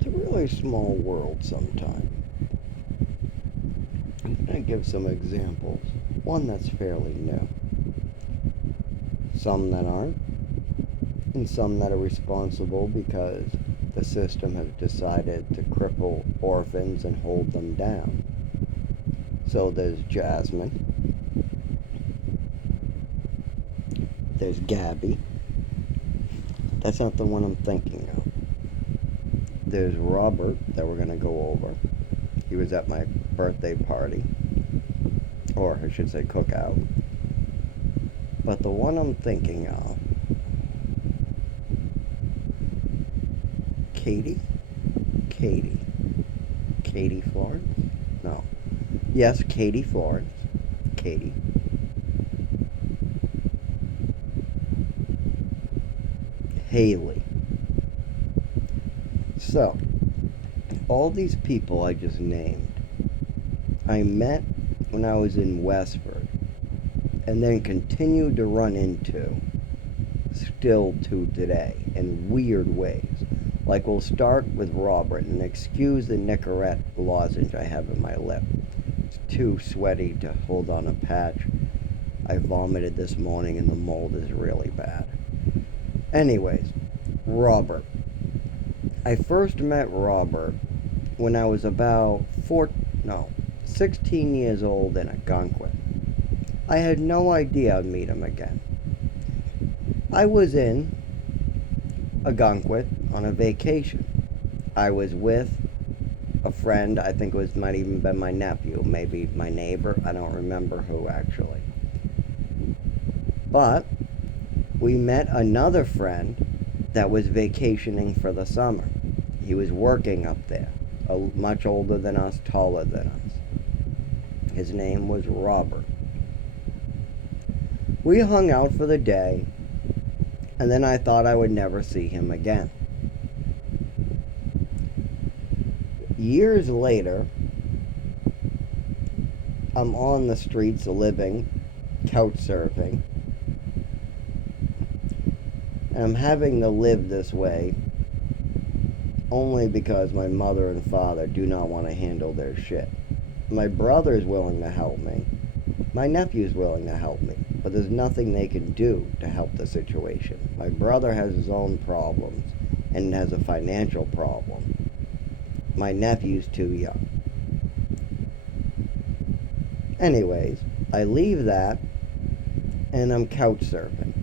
It's a really small world sometimes. I'm going to give some examples. One that's fairly new, some that aren't, and some that are responsible because the system has decided to cripple orphans and hold them down. So there's Jasmine, there's Gabby. That's not the one I'm thinking of. There's Robert that we're going to go over. He was at my birthday party, or I should say cookout. But the one I'm thinking of, Katie? Katie. Katie Florence? No. Yes, Katie Florence. Katie. Haley. So, all these people I just named, I met when I was in Westford, and then continued to run into still to today in weird ways. Like, we'll start with Robert, and excuse the Nicorette lozenge I have in my lip. It's too sweaty to hold on a patch. I vomited this morning, and the mold is really bad. Anyways, Robert. I first met Robert when I was about 16 years old in Algonquin. I had no idea I'd meet him again. I was in Algonquin on a vacation. I was with a friend. I think might even been my nephew, maybe my neighbor. I don't remember who actually. But we met another friend that was vacationing for the summer. He was working up there, much older than us, taller than us. His name was Robert. We hung out for the day, and then I thought I would never see him again. Years later, I'm on the streets living, couch surfing, and I'm having to live this way only because my mother and father do not want to handle their shit. My brother's willing to help me. My nephew's willing to help me, but there's nothing they can do to help the situation. My brother has his own problems and has a financial problem. My nephew's too young. Anyways, I leave that and I'm couch surfing.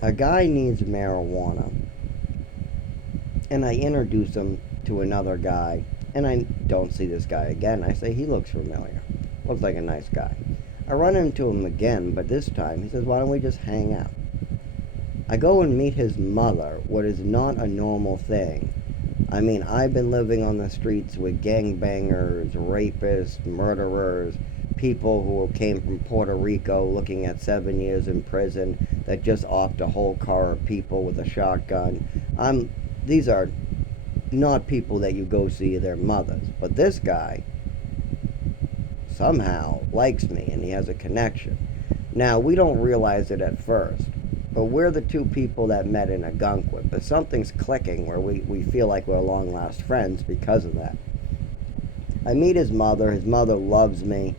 A guy needs marijuana, and I introduce him to another guy, and I don't see this guy again. I say, he looks familiar. Looks like a nice guy. I run into him again, but this time he says, why don't we just hang out? I go and meet his mother, what is not a normal thing. I mean, I've been living on the streets with gangbangers, rapists, murderers, people who came from Puerto Rico looking at 7 years in prison that just offed a whole car of people with a shotgun. These are not people that you go see their mothers. But this guy somehow likes me and he has a connection. Now, we don't realize it at first, but we're the two people that met in Algonquin. But something's clicking where we feel like we're long lost friends because of that. I meet his mother. His mother loves me.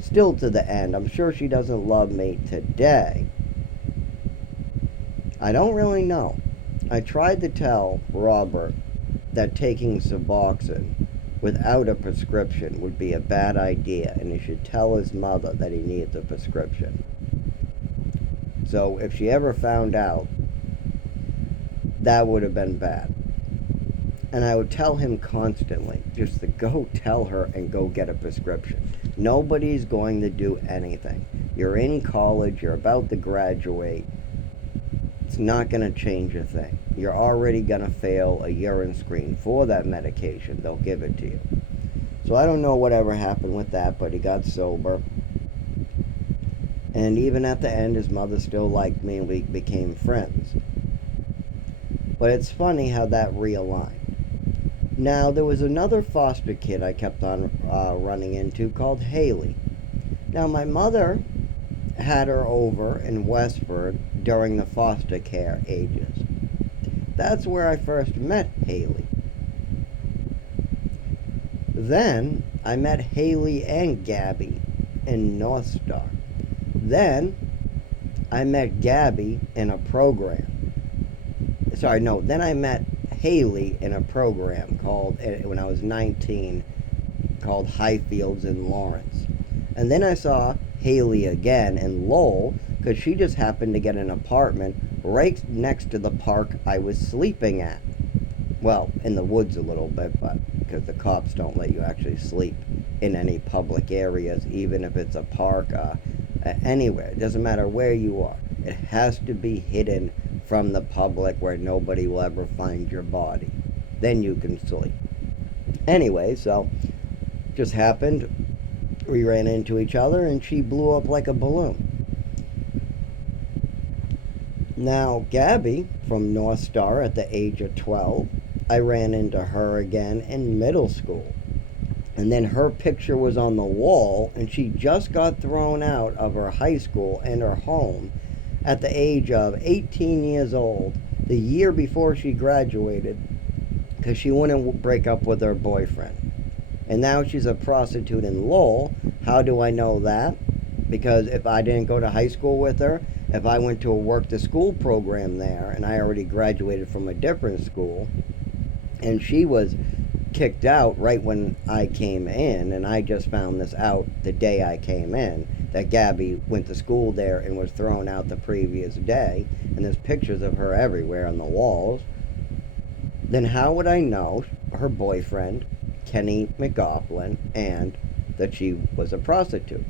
Still to the end. I'm sure she doesn't love me today. I don't really know. I tried to tell Robert that taking Suboxone without a prescription would be a bad idea, and he should tell his mother that he needs a prescription. So if she ever found out, that would have been bad. And I would tell him constantly just to go tell her and go get a prescription. Nobody's going to do anything. You're in college, you're about to graduate. It's not going to change a thing. You're already going to fail a urine screen for that medication. They'll give it to you. So I don't know whatever happened with that, but he got sober. And even at the end, his mother still liked me and we became friends. But it's funny how that realigned. Now, there was another foster kid I kept on running into called Haley. Now, my mother had her over in Westford during the foster care ages. That's where I first met Haley. Then I met Haley and Gabby in North Star. Then I met Gabby in a program. Sorry, no, then I met Haley in a program called, when I was 19, called Highfields in Lawrence. And then I saw Haley again in Lowell because she just happened to get an apartment right next to the park I was sleeping at. Well, in the woods a little bit, but because the cops don't let you actually sleep in any public areas, even if it's a park, anywhere. It doesn't matter where you are. It has to be hidden from the public where nobody will ever find your body. Then you can sleep. Anyway, so just happened. We ran into each other and she blew up like a balloon. Now, Gabby from North Star at the age of 12, I ran into her again in middle school. And then her picture was on the wall, and she just got thrown out of her high school and her home at the age of 18 years old, the year before she graduated, because she wouldn't break up with her boyfriend. And now she's a prostitute in Lowell. How do I know that? Because if I didn't go to high school with her, if I went to a work to school program there, and I already graduated from a different school, and she was kicked out right when I came in, and I just found this out the day I came in, that Gabby went to school there and was thrown out the previous day, and there's pictures of her everywhere on the walls, then how would I know her boyfriend, Kenny McGoughlin, and that she was a prostitute?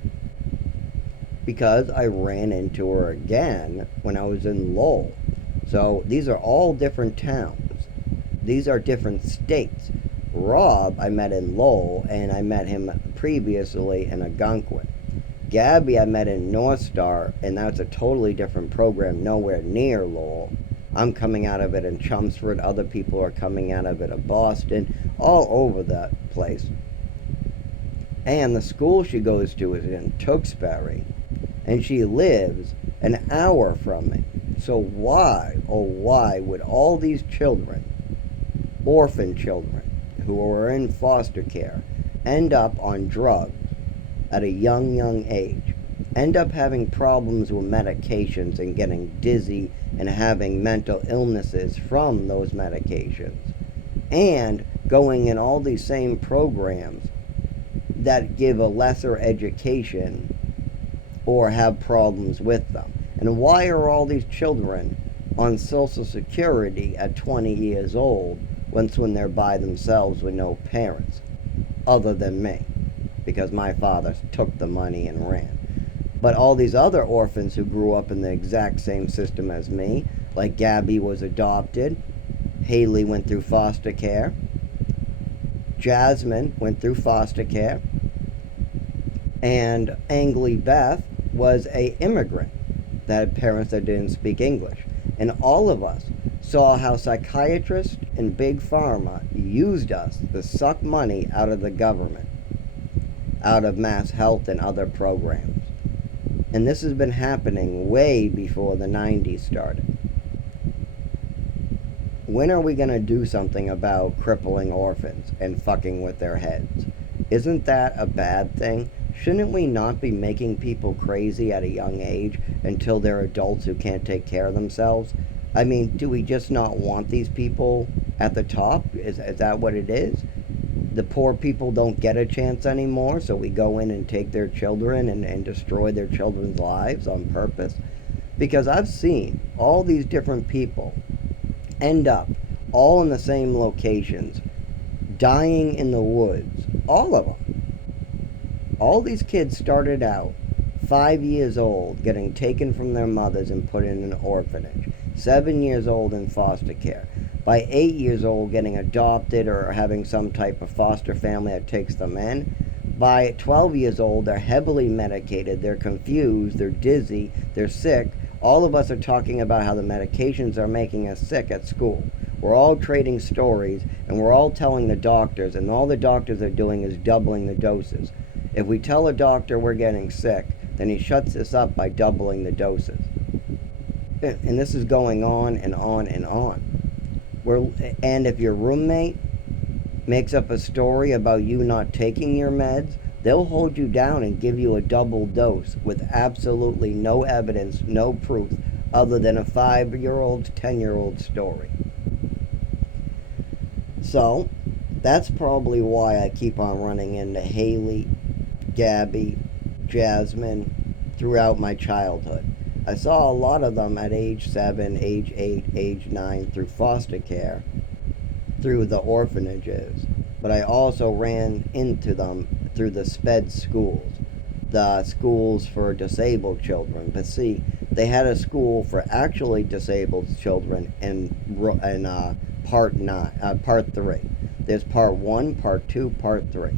Because I ran into her again when I was in Lowell. So these are all different towns. These are different states. Rob I met in Lowell, and I met him previously in Algonquin. Gabby I met in North Star, and that's a totally different program, nowhere near Lowell. I'm coming out of it in Chelmsford. Other people are coming out of it in Boston, all over the place. And the school she goes to is in Tewksbury, and she lives an hour from me. So why, oh why, would all these children, orphan children, who are in foster care, end up on drugs at a young age, end up having problems with medications and getting dizzy and having mental illnesses from those medications, and going in all these same programs that give a lesser education or have problems with them? And why are all these children on Social Security at 20 years old when they're by themselves with no parents other than me, because my father took the money and ran? But all these other orphans who grew up in the exact same system as me, like Gabby was adopted, Haley went through foster care, Jasmine went through foster care, and Angly Beth was a immigrant that had parents that didn't speak English. And all of us saw how psychiatrists and big pharma used us to suck money out of the government, out of Mass Health and other programs. And this has been happening way before the 90s started. When are we going to do something about crippling orphans and fucking with their heads? Isn't that a bad thing? Shouldn't we not be making people crazy at a young age until they're adults who can't take care of themselves? I mean, do we just not want these people at the top? Is that what it is? The poor people don't get a chance anymore, so we go in and take their children and destroy their children's lives on purpose? Because I've seen all these different people end up all in the same locations, dying in the woods. All of them. All these kids started out 5 years old, getting taken from their mothers and put in an orphanage. 7 years old in foster care. By 8 years old, getting adopted or having some type of foster family that takes them in. By 12 years old, they're heavily medicated, they're confused, they're dizzy, they're sick. All of us are talking about how the medications are making us sick at school. We're all trading stories, and we're all telling the doctors, and all the doctors are doing is doubling the doses. If we tell a doctor we're getting sick, then he shuts us up by doubling the doses. And this is going on and on and on. And if your roommate makes up a story about you not taking your meds, they'll hold you down and give you a double dose with absolutely no evidence, no proof, other than a 5-year-old, 10-year-old story. So, that's probably why I keep on running into Haley, Gabby, Jasmine throughout my childhood. I saw a lot of them at age 7, age 8, age 9 through foster care, through the orphanages, but I also ran into them through the SPED schools, the schools for disabled children. But see, they had a school for actually disabled children in part 3. There's part 1, part 2, part 3.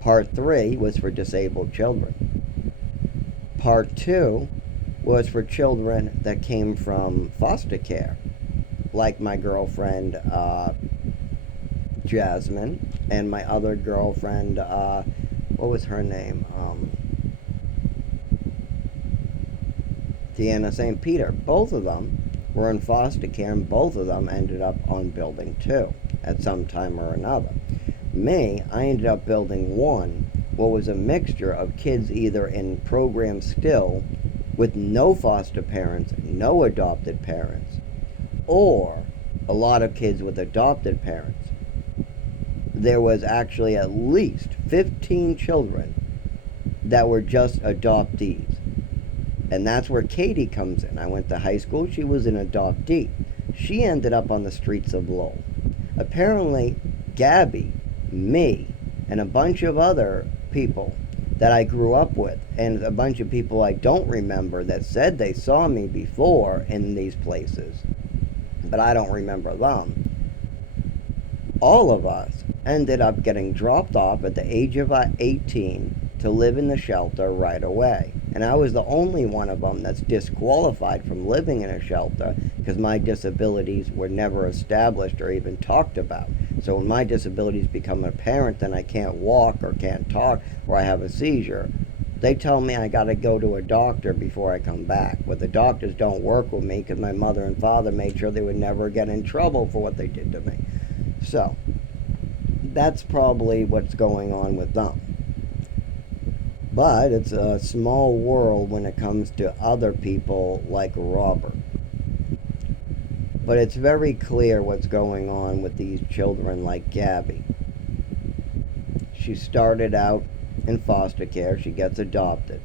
Part 3 was for disabled children. Part 2 was for children that came from foster care, like my girlfriend Jasmine and my other girlfriend, what was her name? Deanna St. Peter. Both of them were in foster care, and both of them ended up on building 2 at some time or another. Me, I ended up building 1, what was a mixture of kids either in programs still with no foster parents, no adopted parents, or a lot of kids with adopted parents. There was actually at least 15 children that were just adoptees. And that's where Katie comes in. I went to high school. She was an adoptee. She ended up on the streets of Lowell. Apparently, Gabby, me, and a bunch of other people that I grew up with, and a bunch of people I don't remember that said they saw me before in these places, but I don't remember them. All of us ended up getting dropped off at the age of 18 to live in the shelter right away. And I was the only one of them that's disqualified from living in a shelter because my disabilities were never established or even talked about. So when my disabilities become apparent, then I can't walk or can't talk or I have a seizure, they tell me I got to go to a doctor before I come back. But the doctors don't work with me because my mother and father made sure they would never get in trouble for what they did to me. So that's probably what's going on with them. But it's a small world when it comes to other people like Robert. But it's very clear what's going on with these children like Gabby. She started out in foster care. She gets adopted.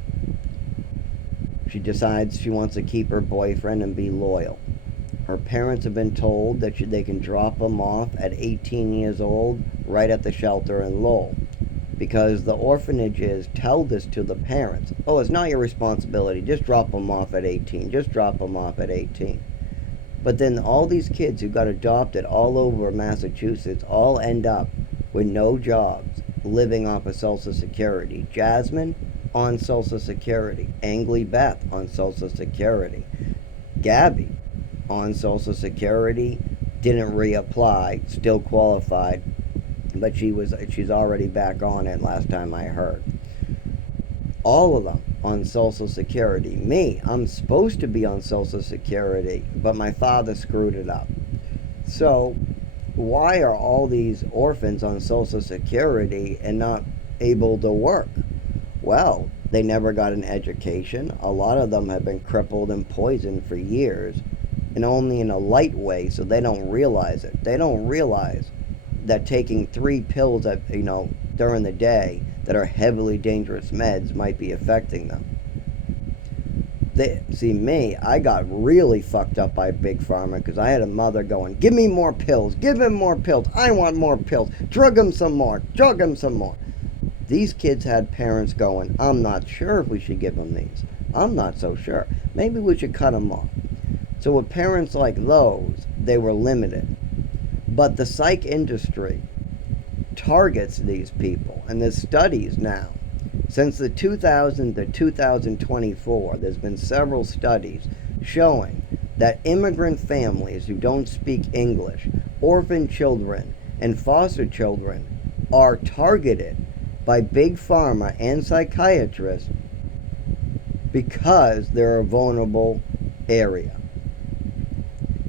She decides she wants to keep her boyfriend and be loyal. Her parents have been told that they can drop them off at 18 years old right at the shelter in Lowell. Because the orphanages tell this to the parents. Oh, it's not your responsibility. Just drop them off at 18. Just drop them off at 18. But then all these kids who got adopted all over Massachusetts all end up with no jobs, living off of Social Security. Jasmine on Social Security. Angly Beth on Social Security. Gabby on Social Security, didn't reapply, still qualified, but she's already back on it last time I heard. All of them on Social Security. Me, I'm supposed to be on Social Security, but my father screwed it up. So why are all these orphans on Social Security and not able to work? Well, they never got an education. A lot of them have been crippled and poisoned for years, and only in a light way, so they don't realize it. They don't realize that taking 3 pills during the day that are heavily dangerous meds might be affecting them. See me, I got really fucked up by Big Pharma because I had a mother going, give me more pills, give him more pills, I want more pills, drug him some more, drug him some more. These kids had parents going, I'm not sure if we should give them these. I'm not so sure. Maybe we should cut them off. So with parents like those, they were limited. But the psych industry targets these people, and there's studies now. Since the 2000 to 2024, there's been several studies showing that immigrant families who don't speak English, orphan children, and foster children are targeted by Big Pharma and psychiatrists because they're a vulnerable area.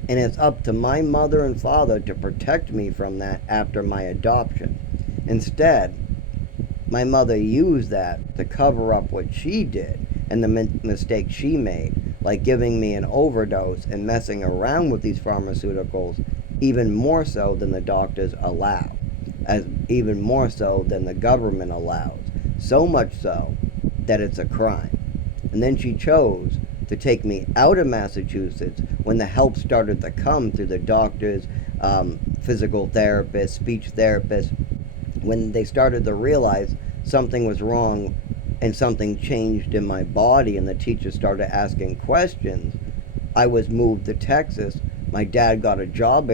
And it's up to my mother and father to protect me from that after my adoption. Instead, my mother used that to cover up what she did and the mistake she made, like giving me an overdose and messing around with these pharmaceuticals even more so than the doctors allow, as even more so than the government allows. So much so that it's a crime. And then she chose to take me out of Massachusetts when the help started to come through the doctors, physical therapists, speech therapists, when they started to realize something was wrong and something changed in my body, and the teachers started asking questions. I was moved to Texas. My dad got a job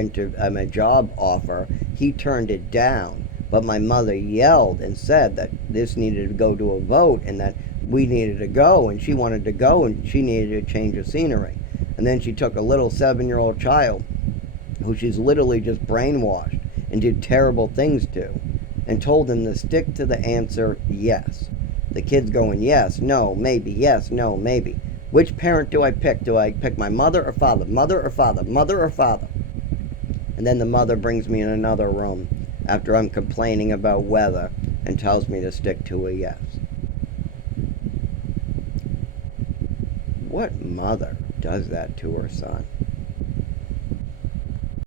offer. He turned it down, but my mother yelled and said that this needed to go to a vote and that we needed to go, and she wanted to go, and she needed to change the scenery. And then she took a little 7-year-old child who she's literally just brainwashed and did terrible things to, and told them to stick to the answer yes. The kid's going yes, no, maybe, yes, no, maybe. Which parent do I pick? Do I pick my mother or father? Mother or father? Mother or father? And then the mother brings me in another room after I'm complaining about weather and tells me to stick to a yes. What mother does that to her son?